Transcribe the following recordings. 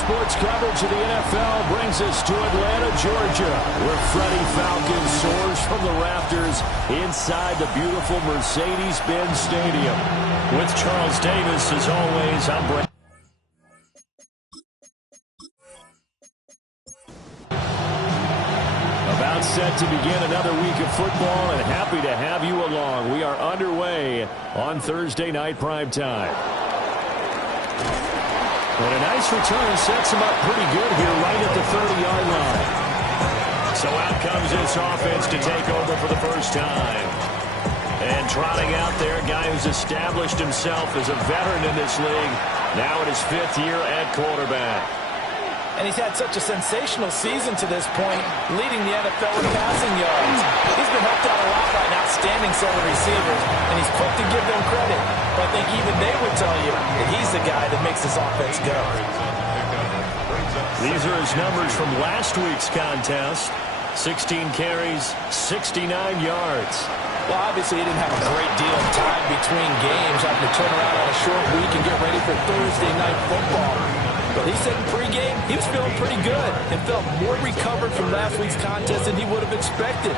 sports coverage of the NFL brings us to Atlanta, Georgia, where Freddie Falcon soars from the rafters inside the beautiful Mercedes-Benz Stadium. With Charles Davis, as always, I'm Brandon. About set to begin another week of football, and happy to have you along. We are underway on Thursday night primetime. And a nice return sets him up pretty good here right at the 30-yard line. So out comes this offense to take over for the first time. And trotting out there, a guy who's established himself as a veteran in this league, now in his 5th year at quarterback. And he's had such a sensational season to this point, leading the NFL in passing yards. He's been helped out a lot by an outstanding set of receivers, and he's quick to give them credit. But I think even they would tell you that he's the guy that makes this offense go. These are his numbers from last week's contest. 16 carries, 69 yards. Well, obviously he didn't have a great deal of time between games, having to turn around on a short week and get ready for Thursday night football. But he said in pregame he was feeling pretty good and felt more recovered from last week's contest than he would have expected.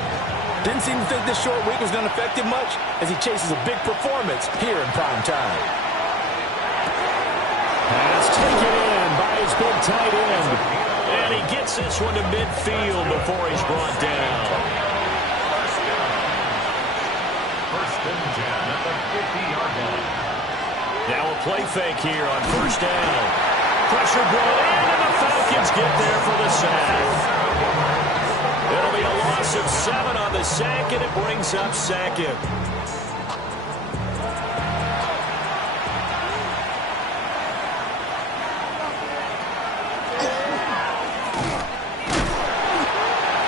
Didn't seem to think this short week was going to affect him much as he chases a big performance here in prime time. Pass taken in by his big tight end. And he gets this one to midfield before he's brought down. First and 10 at the 50-yard line. Now a play fake here on first down. Pressure brought in, and the Falcons get there for the sack. It'll be a loss of 7 on the sack, and it brings up second.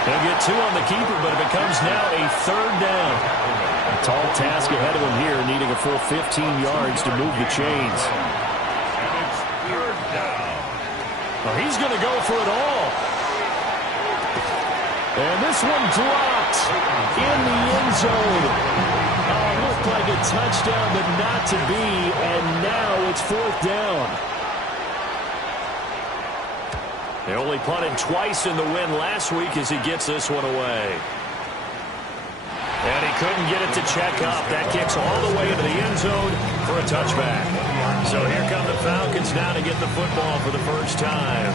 He'll get 2 on the keeper, but it becomes now a 3rd down. A tall task ahead of him here, needing a full 15 yards to move the chains. Well, he's going to go for it all. And this one dropped in the end zone. Oh, it looked like a touchdown, but not to be. And now it's 4th down. They only punted twice in the win last week as he gets this one away. And he couldn't get it to check up. That kicks all the way into the end zone for a touchback. So here come the Falcons now to get the football for the first time.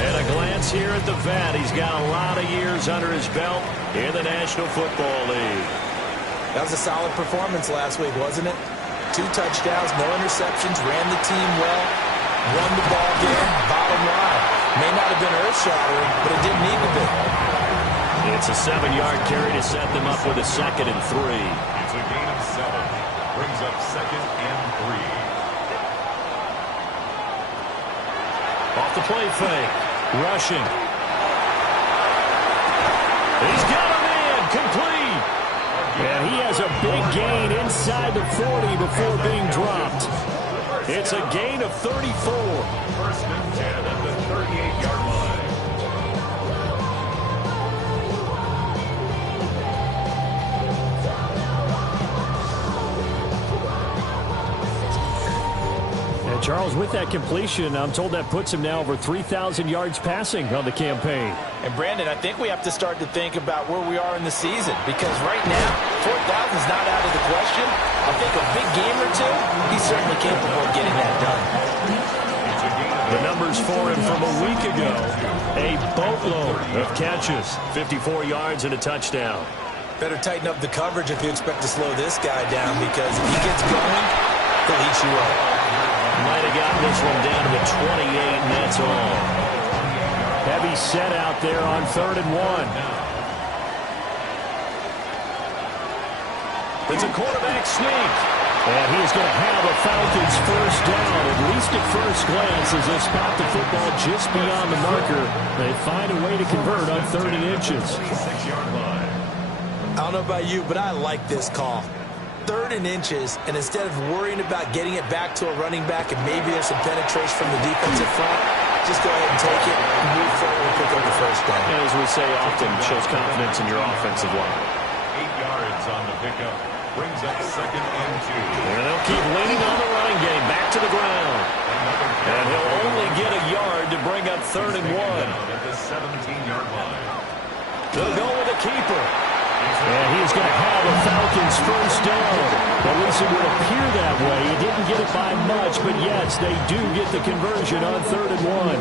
And a glance here at the vet. He's got a lot of years under his belt in the National Football League. That was a solid performance last week, wasn't it? 2 touchdowns, no interceptions, ran the team well, won the ball game, bottom line. May not have been earth-shattering, but it didn't need to be. It's a 7-yard carry to set them up with a 2nd and 3. It's a gain of 7. Brings up 2nd and 3. Off the play fake. Rushing. He's got him in. Complete. And he has a big gain inside the 40 before being dropped. It's a gain of 34. First and 10 at the 38-yard line. Charles, with that completion, I'm told that puts him now over 3,000 yards passing on the campaign. And, Brandon, I think we have to start to think about where we are in the season because right now, 4,000 is not out of the question. I think a big game or 2, he's certainly capable of getting that done. The numbers for him from a week ago, a boatload of catches, 54 yards and a touchdown. Better tighten up the coverage if you expect to slow this guy down because if he gets going, he'll eat you up. Might have gotten this one down to the 28, and that's all. Heavy set out there on 3rd and 1. It's a quarterback sneak. And he's going to have a Falcons first down, at least at first glance, as they spot the football just beyond the marker. They find a way to convert on 3rd and inches. 6-yard line. I don't know about you, but I like this call. 3rd and inches, and instead of worrying about getting it back to a running back and maybe there's some penetration from the defensive front, just go ahead and take it and move forward and pick up the first down. And as we say often, shows confidence in your offensive line. 8 yards on the pickup. Brings up 2nd and 2. And they'll keep leaning on the running game back to the ground. And he'll only get a yard 3rd and 1. At the 17-yard line. They'll go with a keeper. And he's going to have a Falcons first down. At least it would appear that way. He didn't get it by much, but yes, they do get the conversion on 3rd and 1.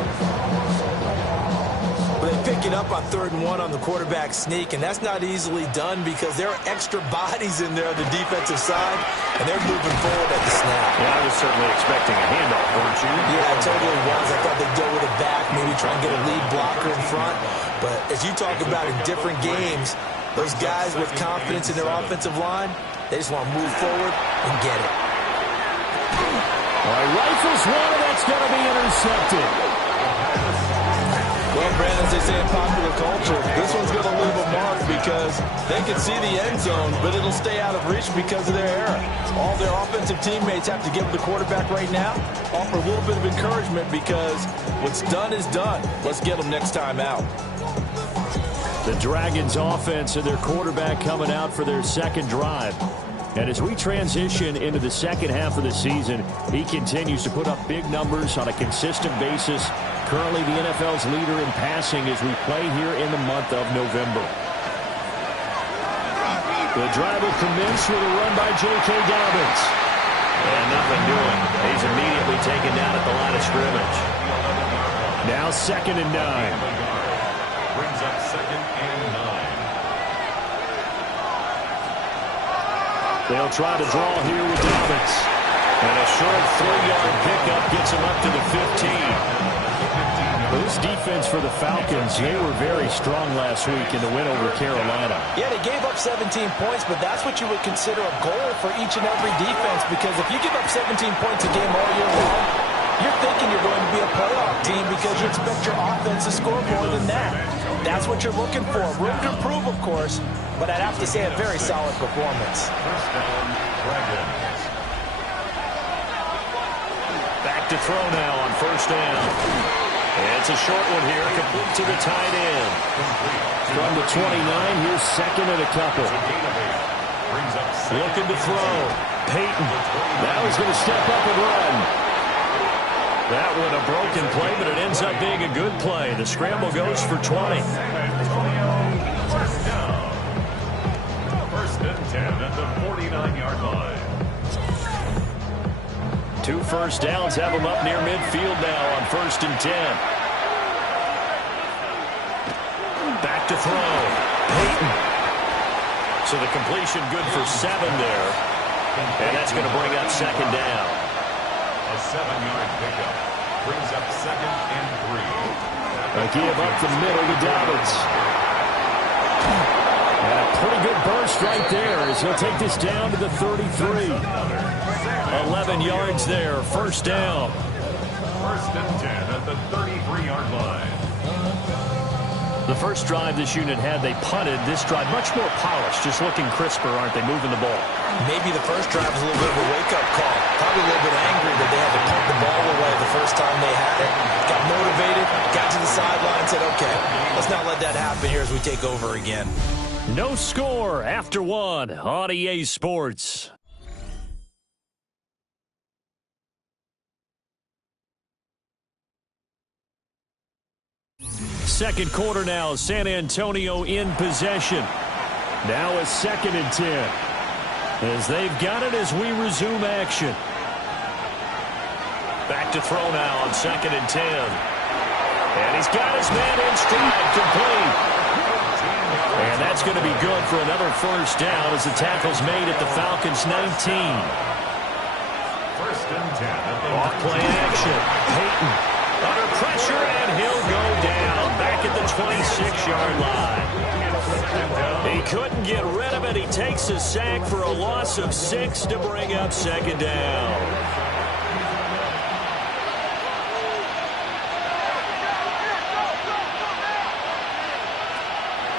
But they pick it up on 3rd and 1 on the quarterback sneak, and that's not easily done because there are extra bodies in there on the defensive side, and they're moving forward at the snap. Yeah, I was certainly expecting a handoff, weren't you? Yeah, I totally was. I thought they'd go with it back, maybe try and get a lead blocker in front. But as you talk about in different games, those guys with confidence in their offensive line, they just want to move forward and get it. All right, rifles one, and that's going to be intercepted. Well, Brandon, as they say in popular culture, this one's going to leave a mark because they can see the end zone, but it'll stay out of reach because of their error. All their offensive teammates have to give the quarterback right now, offer a little bit of encouragement because what's done is done. Let's get them next time out. The Dragons offense and their quarterback coming out for their second drive. And as we transition into the second half of the season, he continues to put up big numbers on a consistent basis. Currently the NFL's leader in passing as we play here in the month of November. The drive will commence with a run by J.K. Dobbins. And nothing doing. He's immediately taken down at the line of scrimmage. Now 2nd and 9. Brings up 2nd and 9. They'll try to draw here with Dobbins. And a short 3-yard pickup gets him up to the 15. Well, this defense for the Falcons, they were very strong last week in the win over Carolina. Yeah, they gave up 17 points, but that's what you would consider a goal for each and every defense because if you give up 17 points a game all year long, you're thinking you're going to be a playoff team because you expect your offense to score more than that. That's what you're looking for. Room to improve, of course, but I'd have to say a very solid performance. First down, Dragons. Back to throw now on 1st down. It's a short one here, complete to the tight end. From the 29, here's 2nd and a couple. Looking to throw. Peyton. Now he's going to step up and run. That one a broken play, but it ends up being a good play. The scramble goes for 20. First down. 1st and 10 at the 49-yard line. 2 first downs have them up near midfield now on 1st and 10. Back to throw. Peyton. So the completion good for 7 there. And that's going to bring up 2nd down. A 7-yard pickup. Brings up 2nd and 3. A give up the middle to Dobbins. And a pretty good burst right there as he'll take this down to the 33. 11 yards there, 1st down. 1st and 10 at the 33-yard line. The first drive this unit had, they punted. This drive, much more polished, just looking crisper, aren't they, moving the ball? Maybe the first drive was a little bit of a wake-up call. Probably a little bit angry that they had to punt the ball away the first time they had it. Got motivated, got to the sideline, said, okay, let's not let that happen here as we take over again. No score after 1 on EA Sports. Second quarter now, San Antonio in possession. Now a 2nd and 10. As they've got it as we resume action. Back to throw now on 2nd and 10. And he's got his man in stride, complete. And that's going to be good for another 1st down as the tackle's made at the Falcons' 19. 1st and 10. Off play action. Peyton under pressure, and he'll go down back at the 26-yard line. He couldn't get rid of it. He takes a sack for a loss of 6 to bring up 2nd down.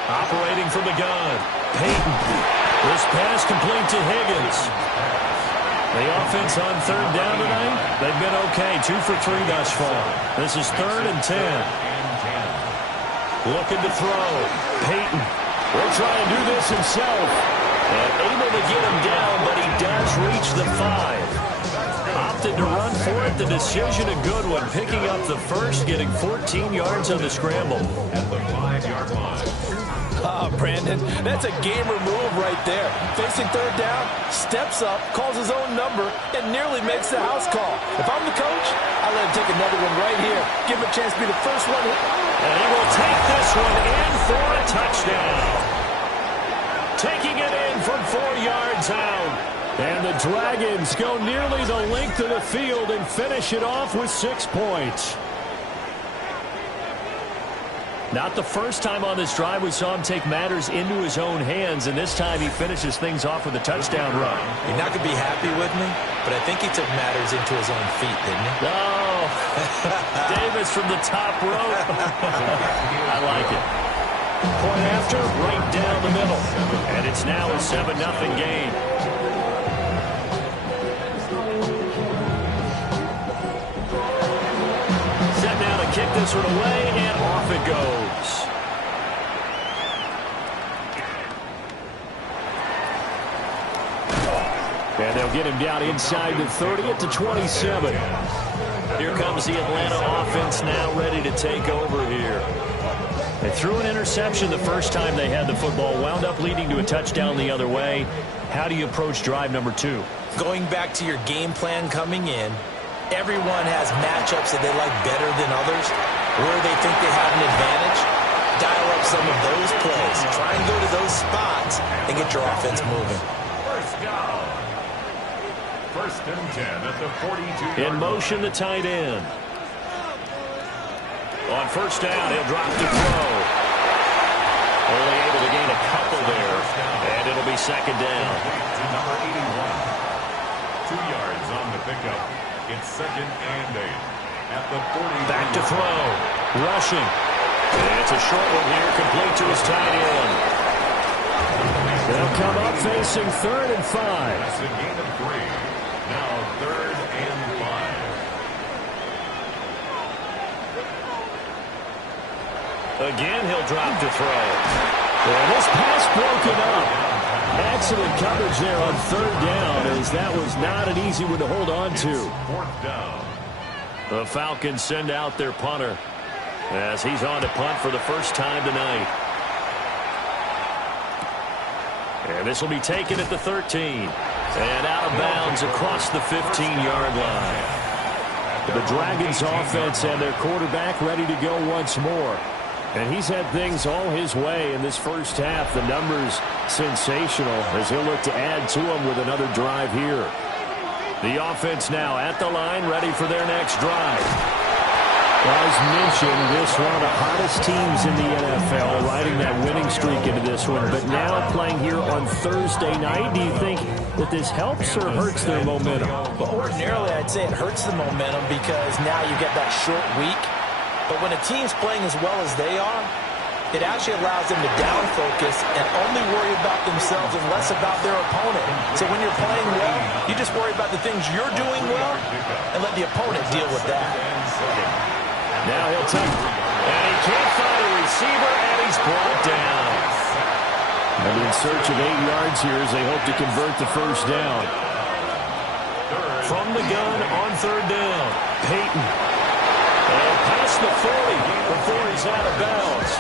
Operating from the gun, Peyton. This pass complete to Higgins. The offense on 3rd down tonight, they've been okay. 2 for 3 thus far. This is 3rd and 10. Looking to throw. Peyton will try and do this himself. And able to get him down, but he does reach the 5. opted to run for it. The decision a good one. Picking up the first, getting 14 yards on the scramble. At the 5-yard line. Oh, Brandon, that's a gamer move right there. Facing third down, steps up, calls his own number, and nearly makes the house call. If I'm the coach, I'll let him take another one right here. Give him a chance to be the first one. And he will take this one in for a touchdown. Taking it in from 4 yards out. And the Dragons go nearly the length of the field and finish it off with 6 points. Not the first time on this drive we saw him take matters into his own hands, and this time he finishes things off with a touchdown run. You're not going to be happy with me, but I think he took matters into his own feet, didn't he? Oh, Davis from the top rope. I like it. Point after, right down the middle. And it's now a 7-0 game. Set now to kick this one away, and off it goes. And they'll get him down inside the 30 at the 27. Here comes the Atlanta offense now ready to take over here. They threw an interception the first time they had the football, wound up leading to a touchdown the other way. How do you approach drive number 2? Going back to your game plan coming in, everyone has matchups that they like better than others, where they think they have an advantage. Dial up some of those plays. Try and go to those spots and get your offense moving. First down. First and 10 at the 42. In motion, the tight end. On first down, he'll drop to throw. Only able to gain a couple there, and it'll be second down. To number 81. 2 yards on the pickup. It's second and 8 at the 40. Back to throw. Rushing. It's a short one here, complete to his tight end. They'll come up facing 3rd and 5. That's a gain of 3. Now 3rd and 5. Again, he'll drop to throw. And this pass broken up. Excellent coverage there on 3rd down, as that was not an easy one to hold on to. 4th down. The Falcons send out their punter as he's on to punt for the first time tonight. And this will be taken at the 13. And out of bounds across the 15-yard line. The Dragons offense and their quarterback ready to go once more. And he's had things all his way in this first half. The numbers sensational as he'll look to add to them with another drive here. The offense now at the line, ready for their next drive. As mentioned, this one of the hottest teams in the NFL, riding that winning streak into this one. But now playing here on Thursday night, do you think that this helps or hurts their momentum? Well, ordinarily, I'd say it hurts the momentum because now you get that short week. But when a team's playing as well as they are, it actually allows them to down focus and only worry about themselves and less about their opponent. So when you're playing well, you just worry about the things you're doing well and let the opponent deal with that. Now he'll take it. And he can't find a receiver, and he's brought down. And in search of 8 yards here as they hope to convert the first down. From the gun on 3rd down, Peyton. And past the 40 before he's out of bounds.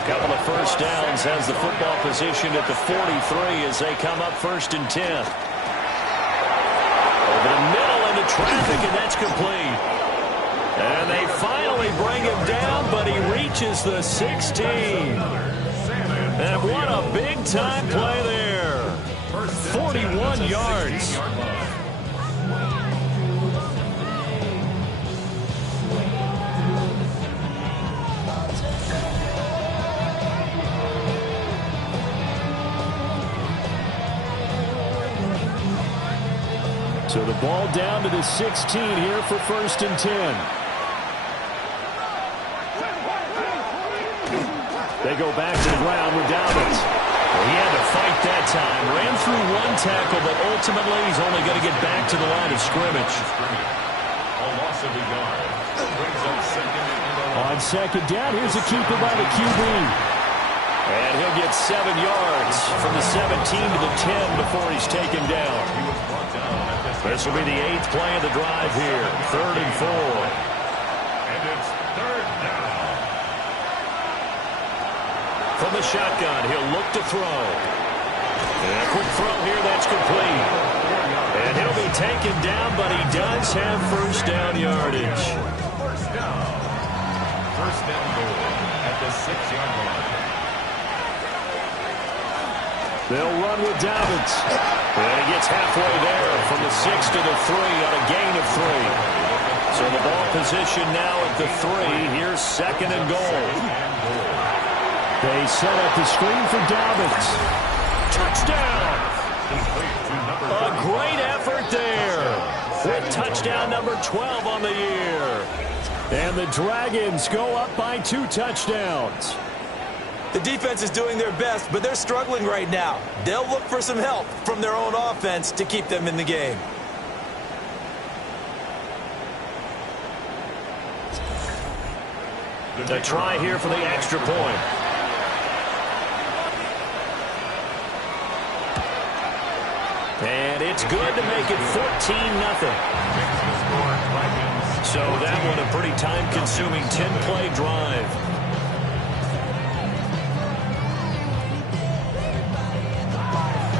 A couple of first downs has the football position at the 43 as they come up 1st and 10. Over the middle into traffic, and that's complete. And they finally bring him down, but he reaches the 16. And what a big-time play there. 41 yards. So the ball down to the 16 here for 1st and 10. They go back to the ground with Dobbins. Well, he had to fight that time. Ran through one tackle, but ultimately he's only going to get back to the line of scrimmage. A loss of a yard. Brings up second and 11. On second down, here's a keeper by the QB. And he'll get 7 yards from the 17 to the 10 before he's taken down. He was brought down at the This will be the 8th play of the drive here. 3rd and 4. And it's 3rd down. From the shotgun, he'll look to throw. And a quick throw here, that's complete. And he'll be taken down, but he does have first down yardage. First down. First and goal at the 6-yard line. They'll run with Dobbins. And he gets halfway there from the 6 to the 3 on a gain of 3. So the ball position now at the 3. Here's 2nd and goal. They set up the screen for Dobbins. Touchdown! A great effort there. With touchdown number 12 on the year. And the Dragons go up by 2 touchdowns. The defense is doing their best, but they're struggling right now. They'll look for some help from their own offense to keep them in the game. A try here for the extra point. And it's good to make it 14-0. So that one a pretty time-consuming 10-play drive.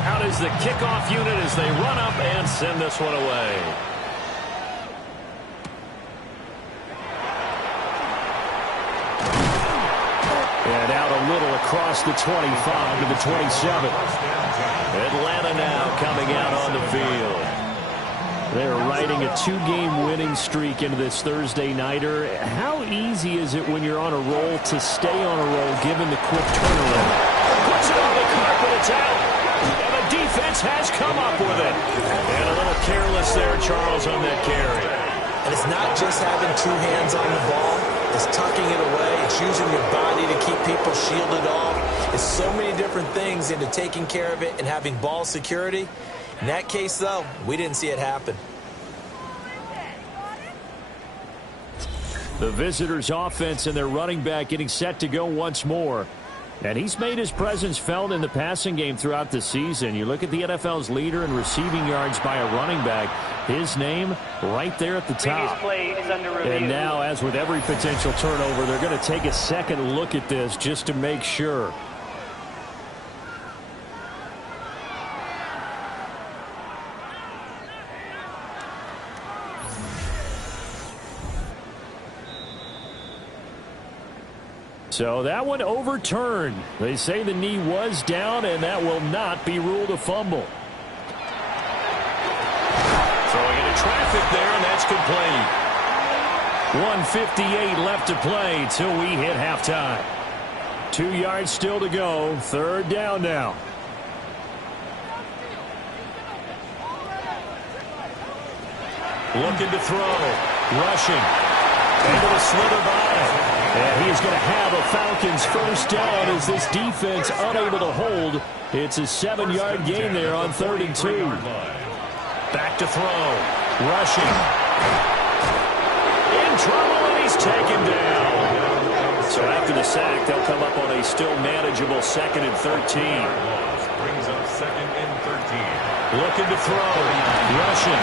Out is the kickoff unit as they run up and send this one away. And out a little across the 25 to the 27. Atlanta now coming out on the field. They're riding a 2-game winning streak into this Thursday nighter. How easy is it when you're on a roll to stay on a roll given the quick turnaround? Puts it on the carpet, it's out. And the defense has come up with it. And a little careless there, Charles, on that carry. And it's not just having 2 hands on the ball. It's tucking it away. It's using your body to keep people shielded off. It's so many different things into taking care of it and having ball security. In that case, though, we didn't see it happen. The visitors' offense and their running back getting set to go once more. And he's made his presence felt in the passing game throughout the season. You look at the NFL's leader in receiving yards by a running back. His name right there at the top. Play is under review. And now, as with every potential turnover, they're going to take a second look at this just to make sure. So that one overturned. They say the knee was down, and that will not be ruled a fumble. Throwing into traffic there, and that's complete. 1:58 left to play till we hit halftime. 2 yards still to go. 3rd down now. Looking to throw. Rushing. Able to slither by. And he's going to have a Falcons first down as this defense unable to hold. It's a 7-yard gain there on 3rd and 2. Back to throw. Rushing. In trouble, and he's taken down. So after the sack, they'll come up on a still manageable 2nd and 13. Brings up 2nd and 13. Looking to throw. Rushing.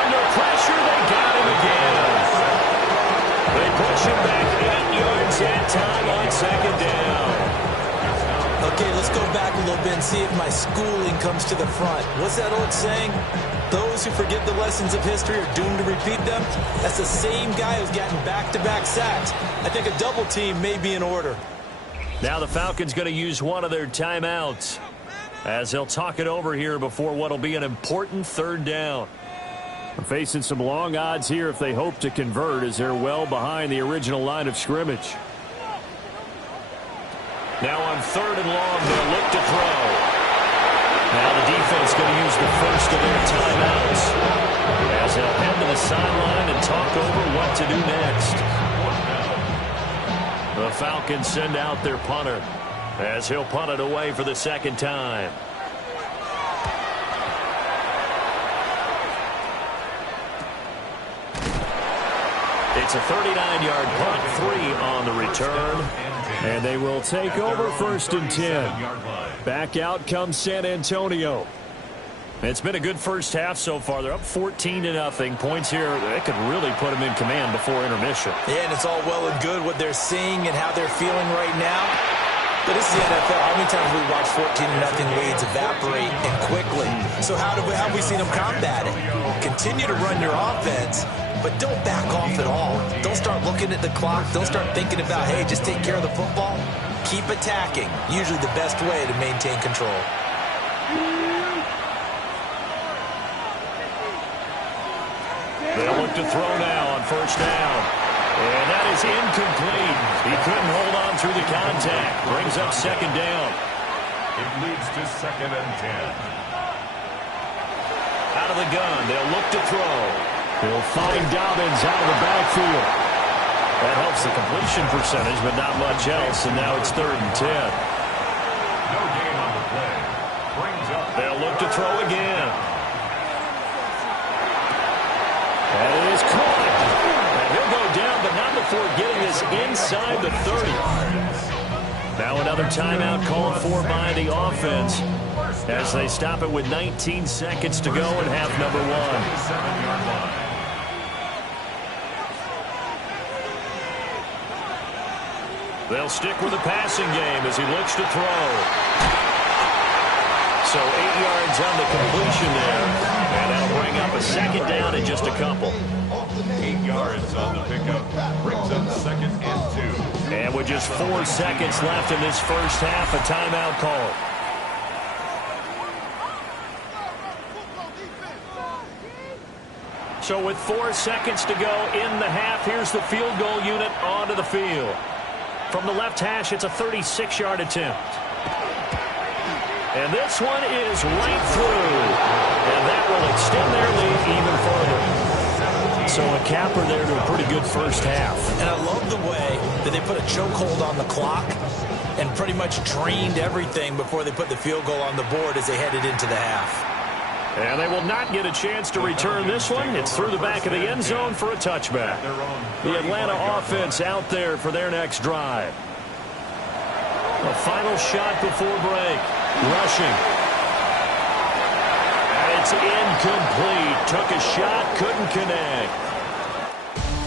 Under pressure, they got him again. They push him back 8 yards that time on 2nd down. Okay, let's go back a little bit and see if my schooling comes to the front. What's that old saying? Those who forget the lessons of history are doomed to repeat them. That's the same guy who's gotten back-to-back sacks. I think a double team may be in order. Now the Falcons going to use one of their timeouts as they'll talk it over here before what will be an important 3rd down. Facing some long odds here if they hope to convert as they're well behind the original line of scrimmage. Now on 3rd and long, they'll look to throw. Now the defense going to use the first of their timeouts as they'll head to the sideline and talk over what to do next. The Falcons send out their punter as he'll punt it away for the 2nd time. It's a 39-yard punt, 3 on the return. And they will take over 1st and 10. Back out comes San Antonio. It's been a good first half so far. They're up 14-0. Points here, they could really put them in command before intermission. Yeah, and it's all well and good what they're seeing and how they're feeling right now. But this is the NFL. How many times have we watched 14-0 leads evaporate and quickly? So how have we seen them combat it? Continue to run your offense, but don't back off at all. Don't start looking at the clock. Don't start thinking about, hey, just take care of the football. Keep attacking. Usually the best way to maintain control. They'll look to throw now on first down. And that is incomplete. He couldn't hold on through the contact. Brings up second down. It leads to 2nd and 10. Out of the gun, they'll look to throw. He'll find Dobbins out of the backfield. That helps the completion percentage, but not much else, and now it's 3rd and 10. No gain on the play. Brings up. They'll look to throw again. And it is caught. And he'll go down, but not before getting this inside the 30. Now another timeout called for by the offense as they stop it with 19 seconds to go in half number 1. 27-yard line. They'll stick with the passing game as he looks to throw. So 8 yards on the completion there. And that'll bring up a second down in just a couple. 8 yards on the pickup. Brings up 2nd and 2. And with just 4 seconds left in this first half, a timeout call. So with 4 seconds to go in the half, here's the field goal unit onto the field. From the left hash, it's a 36-yard attempt. And this one is right through. And that will extend their lead even further. So a capper there to a pretty good first half. And I love the way that they put a chokehold on the clock and pretty much drained everything before they put the field goal on the board as they headed into the half. And they will not get a chance to return this one. It's through the back of the end zone for a touchback. The Atlanta offense out there for their next drive. A final shot before break. Rushing. And it's incomplete. Took a shot, couldn't connect.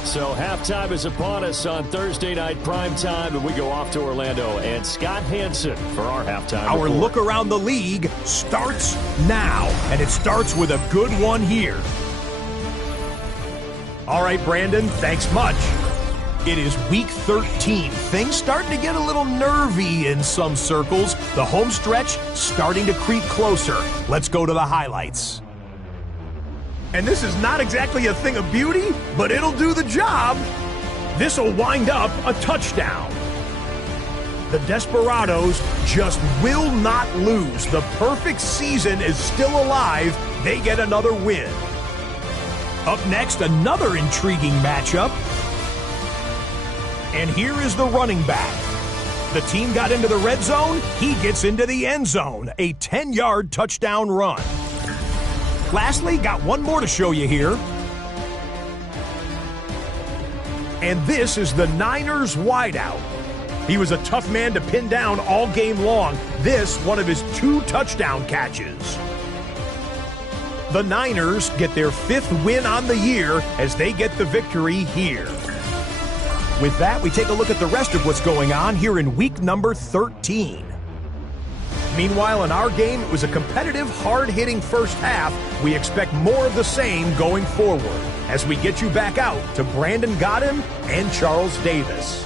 So halftime is upon us on Thursday night primetime, and we go off to Orlando. And Scott Hansen for our halftime Our report. look around the league starts now, and it starts with a good one here. All right, Brandon, thanks much. It is week 13. Things starting to get a little nervy in some circles. The home stretch starting to creep closer. Let's go to the highlights. And this is not exactly a thing of beauty, but it'll do the job. This will wind up a touchdown. The Desperados just will not lose. The perfect season is still alive. They get another win. Up next, another intriguing matchup. And here is the running back. The team got into the red zone. He gets into the end zone. A 10-yard touchdown run. Lastly, got one more to show you here. And this is the Niners wideout. He was a tough man to pin down all game long. This, one of his 2 touchdown catches. The Niners get their 5th win on the year as they get the victory here. With that, we take a look at the rest of what's going on here in week number 13. Meanwhile, in our game, it was a competitive, hard-hitting first half. We expect more of the same going forward as we get you back out to Brandon Godden and Charles Davis.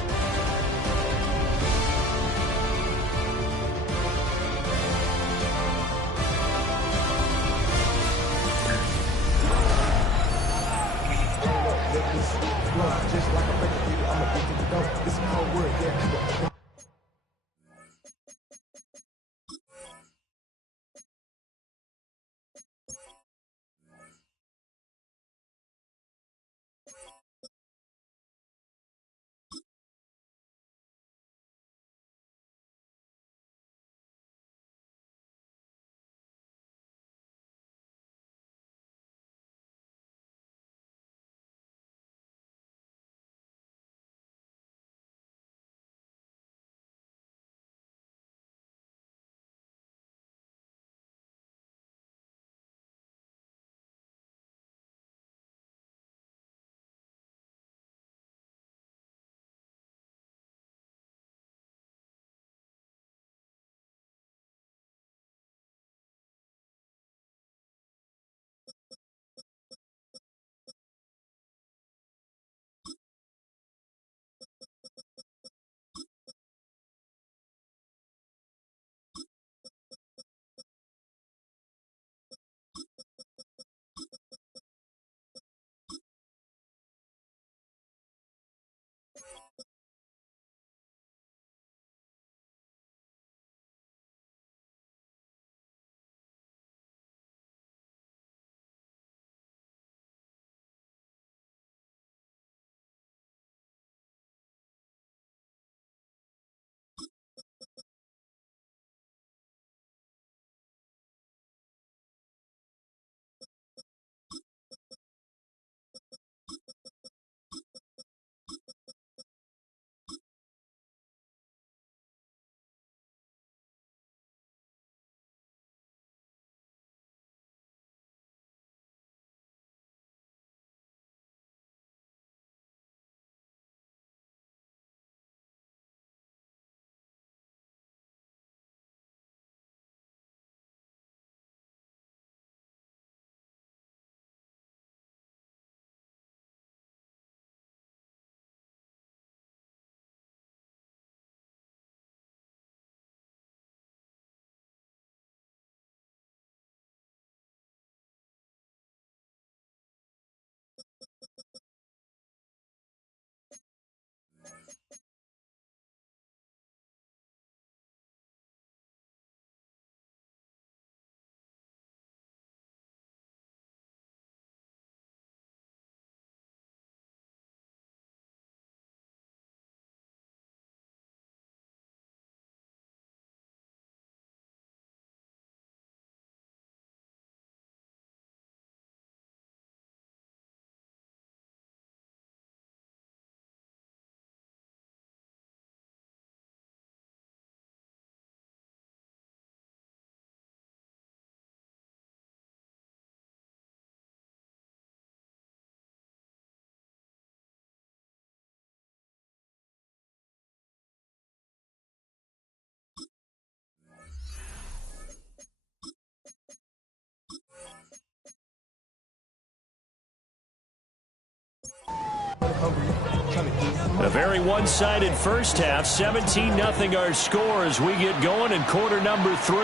A very one-sided first half. 17-0 our score as we get going in quarter number 3.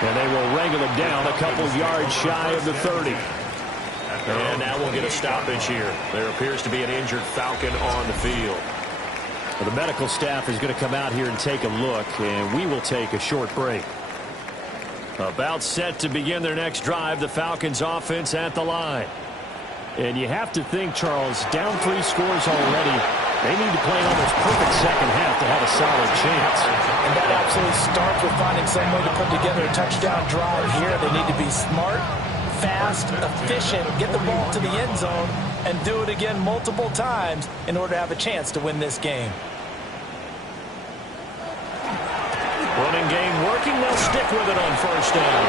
And they will wrangle him down a couple yards shy of the 30. And now we'll get a stoppage here. There appears to be an injured Falcon on the field. Well, the medical staff is going to come out here and take a look, and we will take a short break. About set to begin their next drive, the Falcons offense at the line. And you have to think, Charles, down 3 scores already. They need to play an almost perfect second half to have a solid chance. And that absolutely starts with finding some way to put together a touchdown drive here. They need to be smart, fast, efficient, get the ball to the end zone, and do it again multiple times in order to have a chance to win this game. Running game working. They'll stick with it on first down.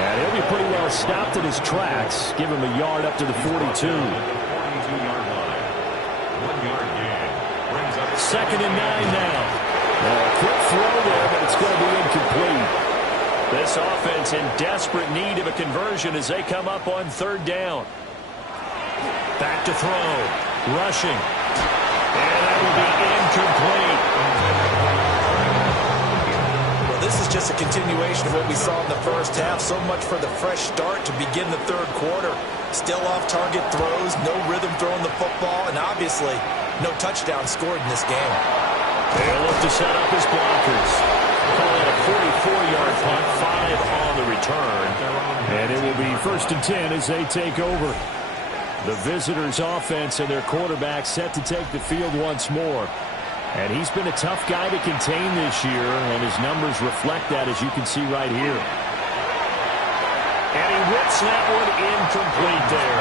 And he'll be pretty well stopped in his tracks. Give him a yard up to the 42. 42-yard line. 1 yard gain. Brings up 2nd and 9 now. A quick throw there, but it's going to be incomplete. This offense in desperate need of a conversion as they come up on 3rd down. Back to throw. Rushing. And that will be incomplete. This is just a continuation of what we saw in the first half. So much for the fresh start to begin the 3rd quarter. Still off-target throws, no rhythm throwing the football, and obviously no touchdown scored in this game. They'll look to set up his blockers. Call it a 44-yard punt, 5 on the return. And it will be 1st and 10 as they take over. The visitors' offense and their quarterback set to take the field once more. And he's been a tough guy to contain this year, and his numbers reflect that, as you can see right here. And he whips that one incomplete there.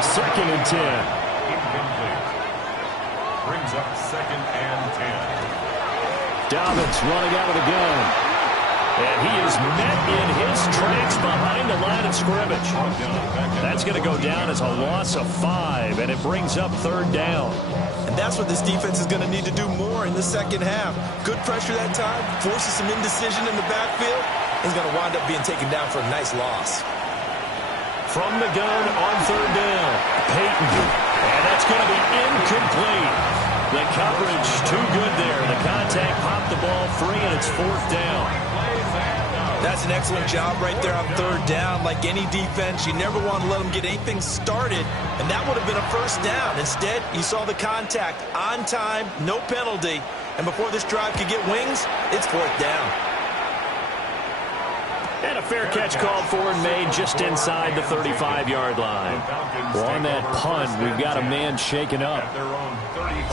2nd and 10. incomplete. Brings up 2nd and 10. Dobbins running out of the gun. And he is met in his tracks behind the line of scrimmage. That's going to go down as a loss of 5, and it brings up 3rd down. And that's what this defense is going to need to do more in the second half. Good pressure that time, forces some indecision in the backfield. He's going to wind up being taken down for a nice loss. From the gun on 3rd down, Peyton. And that's going to be incomplete. The coverage too good there. The contact popped the ball free, and it's 4th down. That's an excellent job right there on 3rd down. Like any defense, you never want to let them get anything started, and that would have been a 1st down. Instead, you saw the contact on time, no penalty, and before this drive could get wings, it's 4th down. And a fair catch called for and made just inside the 35-yard line. Well, on that punt, we've got a man shaken up.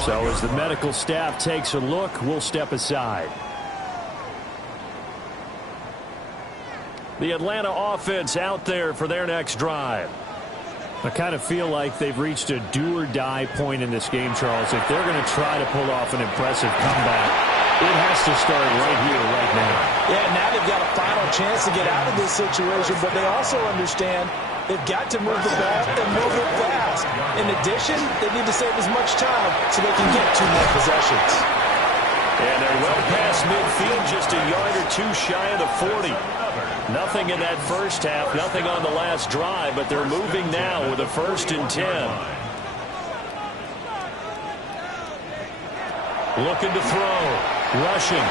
So as the medical staff takes a look, we'll step aside. The Atlanta offense out there for their next drive. I kind of feel like they've reached a do-or-die point in this game, Charles. If they're going to try to pull off an impressive comeback, it has to start right here, right now. Yeah, now they've got a final chance to get out of this situation, but they also understand they've got to move the ball and move it fast. In addition, they need to save as much time so they can get 2 more possessions. And they're well past midfield, just a yard or 2 shy of the 40. Nothing in that first half, nothing on the last drive, but they're moving now with a 1st and 10. Looking to throw, rushing.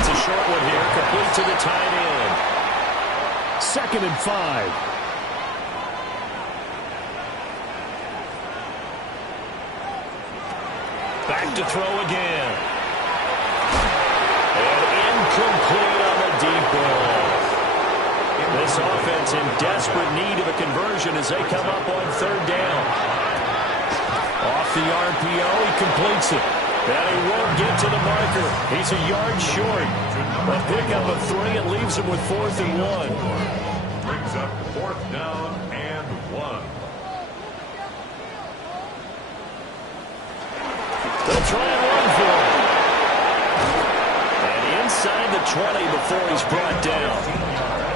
It's a short one here, complete to the tight end. 2nd and 5. Back to throw again. And incomplete on the deep ball. This offense in desperate need of a conversion as they come up on 3rd down. Off the RPO, he completes it. And he won't get to the marker. He's a yard short. A pickup of 3, it leaves him with 4th and 1. Brings up 4th down and 1. They'll try and run for it. And inside the 20 before he's brought down.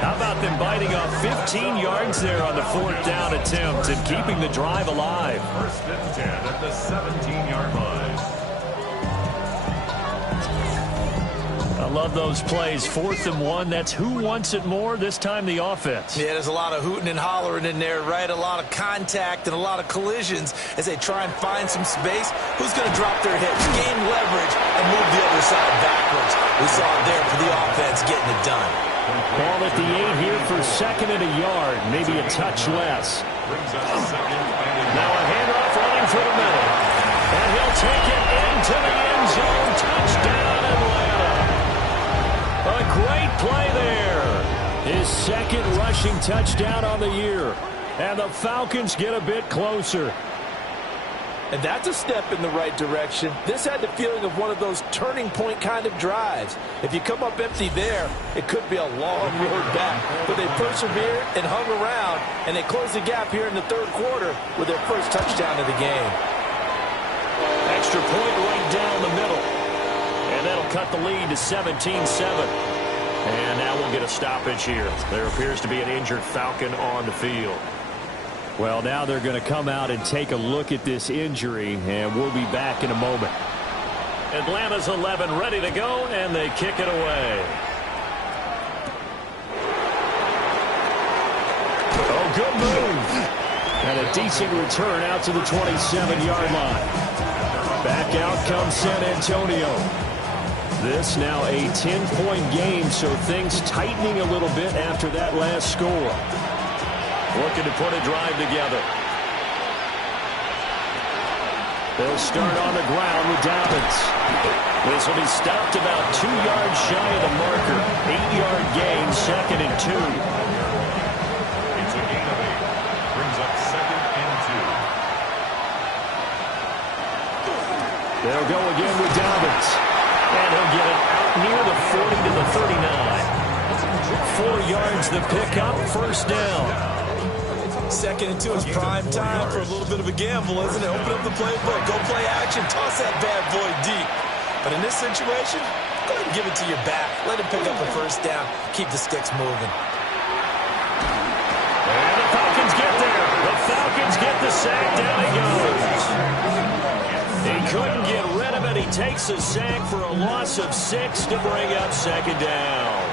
How about them biting off 15 yards there on the 4th down attempt and keeping the drive alive? 1st and 10 at the 17-yard line. A love those plays. 4th and 1. That's who wants it more. This time the offense. Yeah, there's a lot of hooting and hollering in there, right? A lot of contact and a lot of collisions as they try and find some space. Who's going to drop their hips, gain leverage, and move the other side backwards? We saw it there for the offense getting it done. Ball at the 8 here for 2nd and a yard. Maybe a touch less. Now a handoff running for the middle. And he'll take it into the end zone. Touchdown, Atlanta. A great play there. His 2nd rushing touchdown on the year. And the Falcons get a bit closer. And that's a step in the right direction. This had the feeling of one of those turning point kind of drives. If you come up empty there, it could be a long road back. But they persevered and hung around, and they closed the gap here in the 3rd quarter with their first touchdown of the game. Extra point right down the middle. And that'll cut the lead to 17-7. And now we'll get a stoppage here. There appears to be an injured Falcon on the field. Well, now they're going to come out and take a look at this injury, and we'll be back in a moment. Atlanta's 11 ready to go, and they kick it away. Oh, good move. And a decent return out to the 27-yard line. Back out comes San Antonio. This now a 10-point game, so things tightening a little bit after that last score. Looking to put a drive together. They'll start on the ground with Dobbins. This will be stopped about 2 yards shy of the marker. 8-yard gain, 2nd and 2. It's a gain of 8. Brings up 2nd and 2. They'll go again with Dobbins. And he'll get it out near the 40 to the 39. 4 yards the pickup, 1st down. 2nd and 2 is prime time for a little bit of a gamble, isn't it? Open up the playbook, go play action, toss that bad boy deep. But in this situation, go ahead and give it to your back. Let him pick up the 1st down. Keep the sticks moving. And the Falcons get there. The Falcons get the sack. Down he goes. He couldn't get rid of it. He takes a sack for a loss of 6 to bring up 2nd down.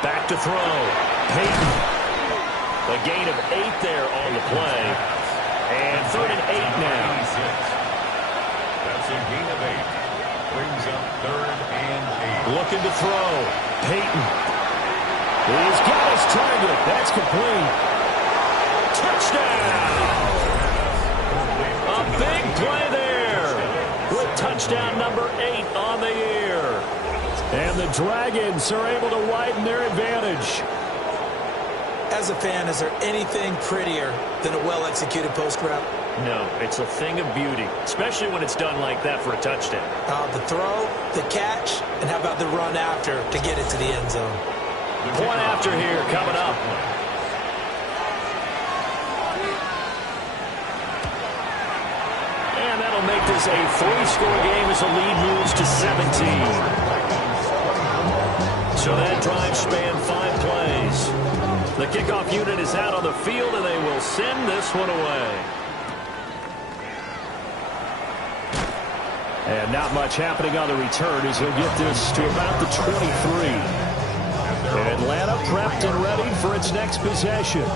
Back to throw. Peyton. A gain of 8 there on the play. And 3rd and 8 now. That's a gain of 8. Brings up 3rd and 8. Looking to throw. Peyton. He's got his target. That's complete. Touchdown. A big play there. With touchdown number 8 on the year. And the Dragons are able to widen their advantage. As a fan, is there anything prettier than a well-executed post route? No, it's a thing of beauty, especially when it's done like that for a touchdown. The throw, the catch, and how about the run after to get it to the end zone? Point after here coming up. And that'll make this a 3-score game as the lead moves to 17. So that drive spanned 5 plays. The kickoff unit is out on the field, and they will send this one away. And not much happening on the return as he'll get this to about the 23. Atlanta prepped and ready for its next possession.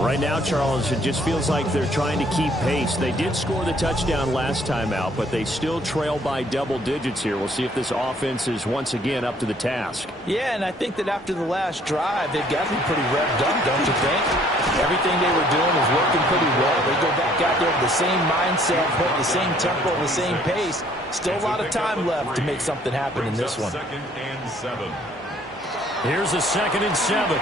Right now, Charles, it just feels like they're trying to keep pace. They did score the touchdown last time out, but they still trail by double digits here. We'll see if this offense is once again up to the task. Yeah, and I think that after the last drive, they've got to be pretty revved up, don't you think? Everything they were doing was working pretty well. They go back out there with the same mindset, put the same tempo, the same pace. Still a lot of time left to make something happen in this one. 2nd and 7. Here's a 2nd and 7.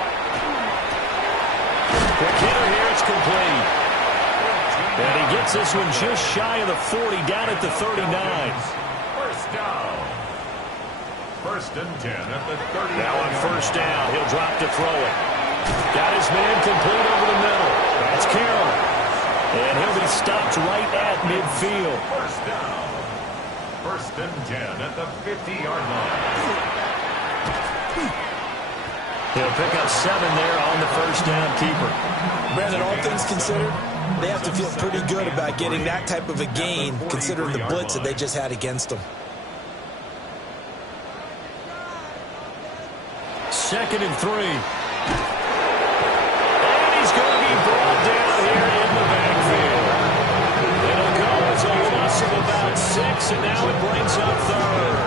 The kicker here, it's complete. And he gets this one just shy of the 40, down at the 39. 1st down. 1st and 10 at the 39. Now on 1st down, he'll drop to throw it. Got his man complete over the middle. That's Carroll. And he'll be stopped right at midfield. 1st down. 1st and 10 at the 50-yard line. He'll pick up 7 there on the first down keeper. Brandon, all things considered, they have to feel pretty good about getting that type of a gain, considering the blitz that they just had against them. 2nd and 3. And he's going to be brought down here in the backfield. It'll go as a loss of about 6, and now it brings up 3rd.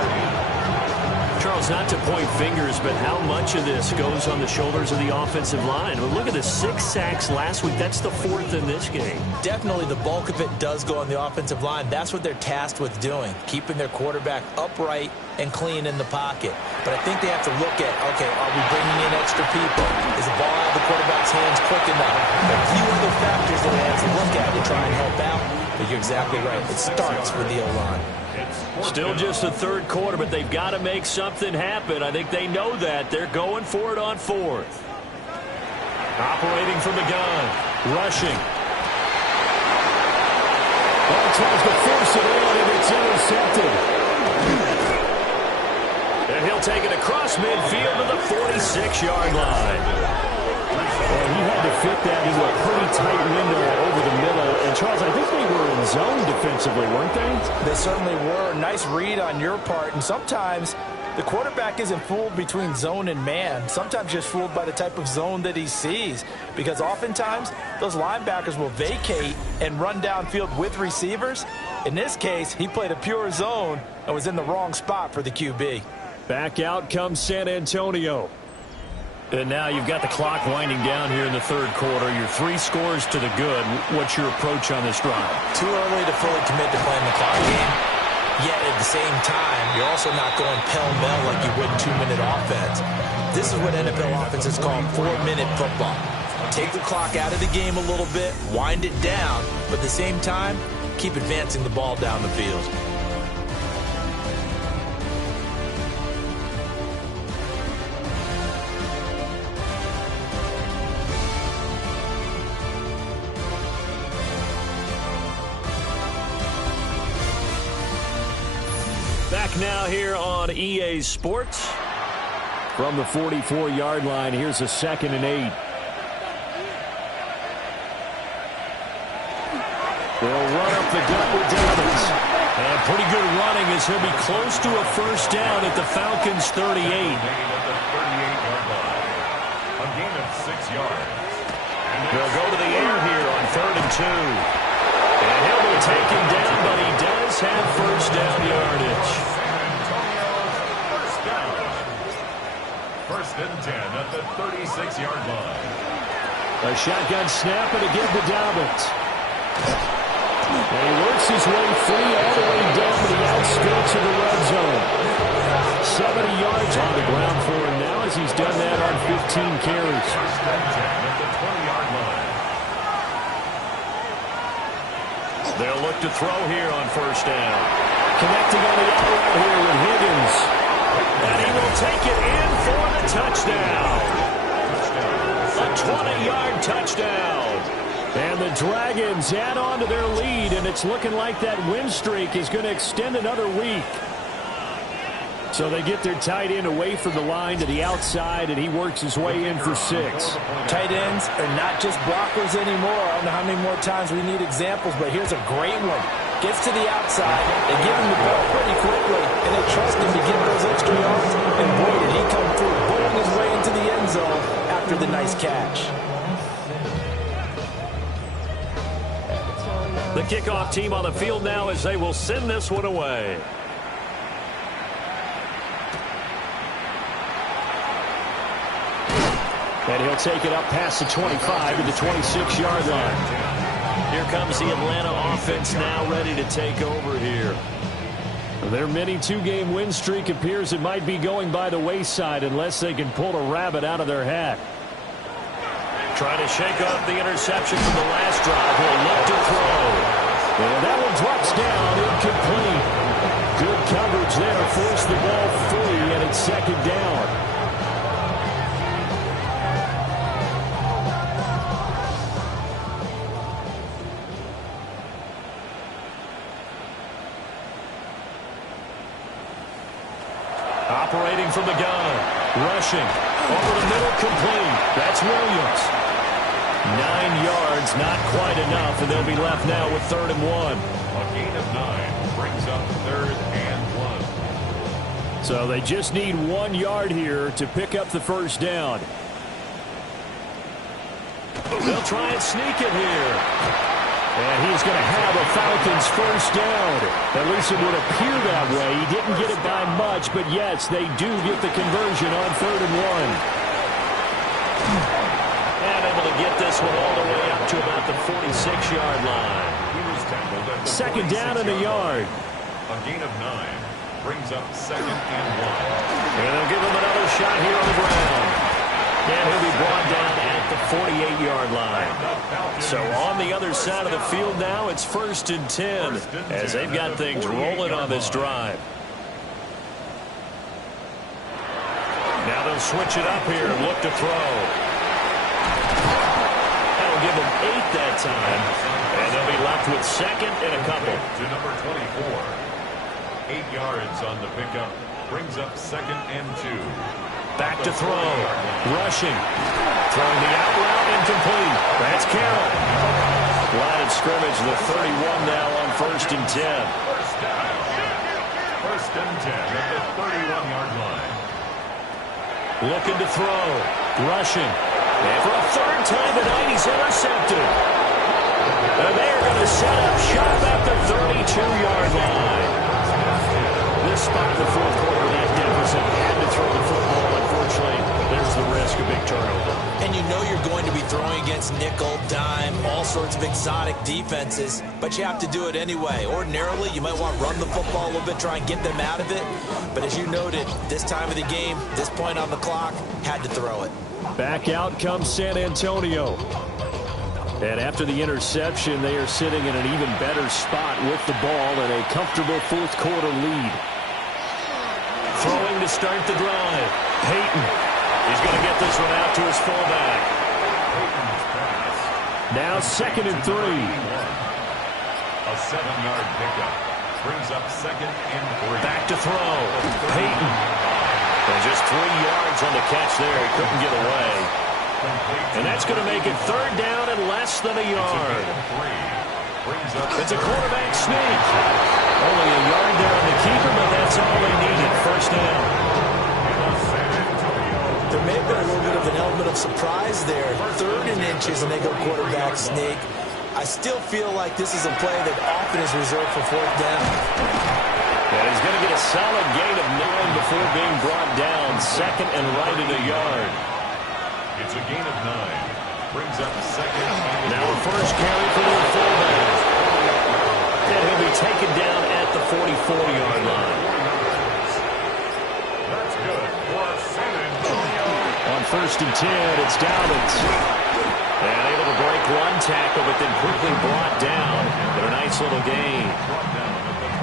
Charles, not to point fingers, but how much of this goes on the shoulders of the offensive line? Well, look at the 6 sacks last week. That's the 4th in this game. Definitely the bulk of it does go on the offensive line. That's what they're tasked with doing, keeping their quarterback upright and clean in the pocket. But I think they have to look at, okay, are we bringing in extra people? Is the ball out of the quarterback's hands quick enough? There are a few other factors that they have to look at to try and help out. But you're exactly right. It starts with the O-line. Still just the 3rd quarter, but they've got to make something happen. I think they know that. They're going for it on 4th. Operating from the gun. Rushing. Well, tries to force it in, and it's intercepted. And he'll take it across midfield to the 46-yard line. Well, he had to fit that into a pretty tight window over the middle. And, Charles, I think they were in zone defensively, weren't they? They certainly were. Nice read on your part. And sometimes the quarterback isn't fooled between zone and man. Sometimes just fooled by the type of zone that he sees. Because oftentimes those linebackers will vacate and run downfield with receivers. In this case, he played a pure zone and was in the wrong spot for the QB. Back out comes San Antonio. And now you've got the clock winding down here in the 3rd quarter. Your 3 scores to the good. What's your approach on this drive? Too early to fully commit to playing the clock game. Yet at the same time, you're also not going pell-mell like you would 2-minute offense. This is what NFL offenses call 4-minute football. Take the clock out of the game a little bit, wind it down, but at the same time, keep advancing the ball down the field. Back now here on EA Sports. From the 44-yard line, here's a 2nd and 8. They'll run up the gut with Davis. And pretty good running as he'll be close to a first down at the Falcons' 38. A gain of 6 yards. They'll go to the air here on 3rd and 2. And he'll be taken down, but he does have first down yardage. First down. 1st and 10 at the 36-yard line. A shotgun snap and again to Dobbins. And he works his way free all the way down to the outskirts of the red zone. 70 yards on the ground for him now as he's done that on 15 carries. 1st and 10 at the 20-yard line. They'll look to throw here on first down. Connecting on the out route here with Higgins. And he will take it in for the touchdown. A 20-yard touchdown. And the Dragons add on to their lead, and it's looking like that win streak is going to extend another week. So they get their tight end away from the line to the outside, and he works his way in for 6. Tight ends are not just blockers anymore. I don't know how many more times we need examples, but here's a great one. Gets to the outside, they give him the ball pretty quickly, and they trust him to get those extra yards. And boy, did he come through, bulling his way into the end zone after the nice catch. The kickoff team on the field now as they will send this one away. And he'll take it up past the 25 to the 26-yard line. Here comes the Atlanta offense now ready to take over here. Their mini 2-game win streak appears it might be going by the wayside unless they can pull a rabbit out of their hat. Trying to shake off the interception from the last drive. He'll look to throw. And that one drops down, incomplete. Good coverage there, forced the ball free, and it's 2nd down. Operating from the gun. Rushing. Over the middle, complete. That's Williams. 9 yards, not quite enough, and they'll be left now with 3rd and 1. A gain of 9 brings up 3rd and 1. So they just need 1 yard here to pick up the first down. They'll try and sneak it here. And he's going to have a Falcons first down. At least it would appear that way. He didn't get it by much, but yes, they do get the conversion on 3rd and 1. And able to get this one all the way up to about the 46-yard line. He was tackled at the 2nd down and a yard. A gain of 9 brings up 2nd and 1. And they'll give him another shot here on the ground. And he'll be brought down at the 48-yard line. So on the other side of the field now, it's 1st and 10 as they've got things rolling on this drive. Now they'll switch it up here and look to throw. That'll give them 8 that time. And they'll be left with 2nd and a couple. To number 24. 8 yards on the pickup. Brings up 2nd and 2. Back to throw. Rushing. Throwing the out route incomplete. That's Carroll. Line of scrimmage, the 31 now on 1st and 10. First down. 1st and 10 at the 31-yard line. Looking to throw. Rushing. And for a 3rd time tonight, he's intercepted. And they are going to set up shop at the 32-yard line. This spot in the 4th quarter, that deficit had to throw the football. Unfortunately, there's the risk of big turnover. And you know you're going to be throwing against nickel, dime, all sorts of exotic defenses, but you have to do it anyway. Ordinarily, you might want to run the football a little bit, try and get them out of it. But as you noted, this time of the game, this point on the clock, had to throw it. Back out comes San Antonio. And after the interception, they are sitting in an even better spot with the ball and a comfortable 4th quarter lead. Throwing to start the drive. Peyton. He's going to get this one out to his fullback. Now 2nd and 3. A 7-yard pickup. Brings up 2nd and 3. Back to throw. Peyton. And just 3 yards on the catch there. He couldn't get away. And that's going to make it 3rd down and less than a yard. It's a quarterback sneak. Only a yard there on the keeper, but that's all they needed. First down. There may have been a little bit of an element of surprise there. 3rd and inches, and they go quarterback sneak. I still feel like this is a play that often is reserved for 4th down. And he's going to get a solid gain of 9 before being brought down. 2nd and right at a yard. It's a gain of 9. Brings up 2nd. Now a first carry for the fullback. And he'll be taken down at the 44-yard line. That's good for San Antonio. On 1st and 10, it's Dobbins. And able to break one tackle, but then quickly brought down. But a nice little gain.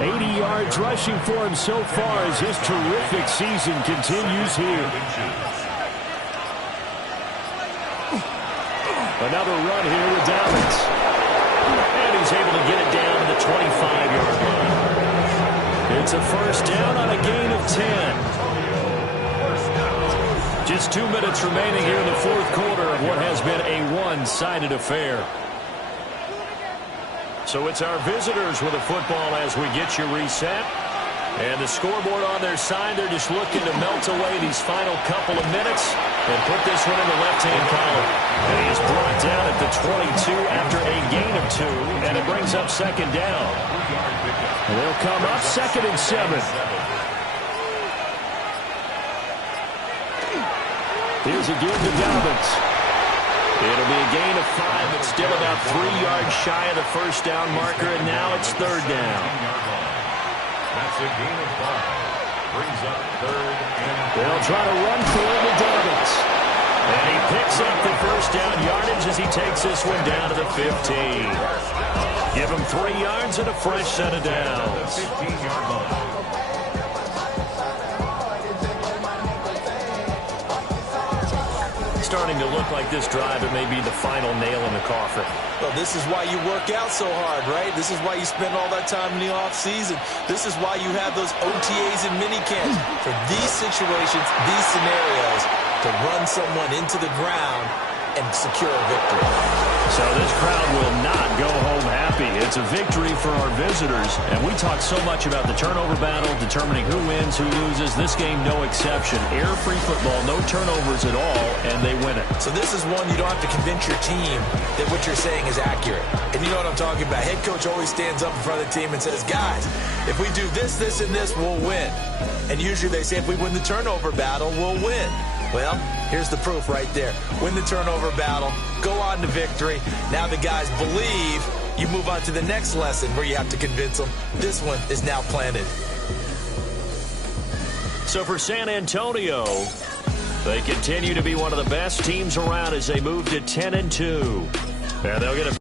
80 yards rushing for him so far as his terrific season continues here. Another run here with Dobbins. And he's able to get it down to the 25-yard line. It's a first down on a gain of 10. Just 2 minutes remaining here in the 4th quarter of what has been a one-sided affair. So it's our visitors with the football as we get you reset. And the scoreboard on their side, they're just looking to melt away these final couple of minutes and put this one in the left-hand column. And he is brought down at the 22 after a gain of 2, and it brings up 2nd down. And they'll come up 2nd and 7. Here's a give to Dobbins. It'll be a gain of 5, but still about 3 yards shy of the first down marker, and now it's 3rd down. That's a gain of 5. Brings up 3rd and 4. They'll try to run for it with Dobbins. And he picks up the first down yardage as he takes this one down to the 15. Give him 3 yards and a fresh set of downs. 15-yard line. Starting to look like this drive, it may be the final nail in the coffin. Well, this is why you work out so hard, right? This is why you spend all that time in the offseason. This is why you have those OTAs and minicamps. For these situations, these scenarios, to run someone into the ground and secure a victory. So this crowd will not go home happy. It's a victory for our visitors. And we talk so much about the turnover battle, determining who wins, who loses. This game, no exception. Air-free football, no turnovers at all, and they win it. So this is one you don't have to convince your team that what you're saying is accurate. And you know what I'm talking about. Head coach always stands up in front of the team and says, guys, if we do this, this, and this, we'll win. And usually they say if we win the turnover battle, we'll win. Well, here's the proof right there. Win the turnover battle, go on to victory. Now the guys believe. You move on to the next lesson where you have to convince them. This one is now planted. So for San Antonio, they continue to be one of the best teams around as they move to 10-2. And they'll get a